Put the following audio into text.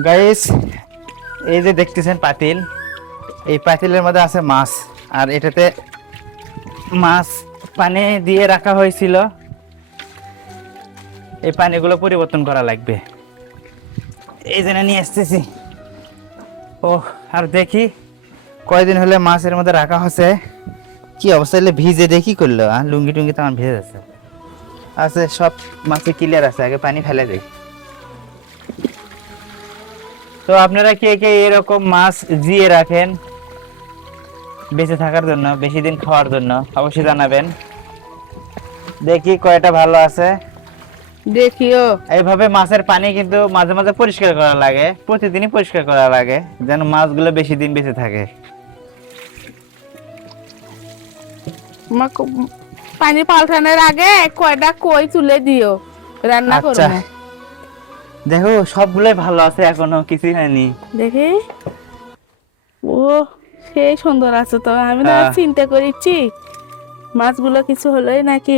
Guys, এই যে দেখতেছেন পাতিল, এই পাতিলের মধ্যে আছে মাছ। আর এটাতে মাছ পানি দিয়ে রাখা হয়েছিল, এই পানিগুলো পরিবর্তন করা লাগবে। এই জন্য নিয়ে আসতেছি। ও, আর দেখি কয়দিন হলে মাছের মধ্যে রাখা হচ্ছে, কি অবস্থা হলে ভিজে দেখি করলো। লুঙ্গি টুঙ্গি তো আমার ভিজে আছে, আছে সব মাছে ক্লিয়ার আছে, আগে পানি ফেলে দেই। তো আপনারা কে কে এরকম মাছ জিয়ে রাখেন বেঁচে থাকার জন্য, বেশি দিন খাওয়ার জন্য, অবশ্যই জানাবেন। দেখি কয়টা ভালো আছে। দেখিও এইভাবে মাছের পানি কিন্তু মাঝে মাঝে পরিষ্কার করা লাগে, প্রতিদিনই পরিষ্কার করা লাগে, যেন মাছগুলো বেশি দিন বেঁচে থাকে। পানি পাল্টানোর আগে কয়টা কই তুলে দিও, রান্না আচ্ছা, করবো। দেখো সবগুলোই ভালো আছে, এখনো কিছুই হয়নি। দেখি, ও সেই সুন্দর আছে তো। আমি না হ্যাঁ। চিন্তা করেছি মাছগুলো কিছু হলোই নাকি।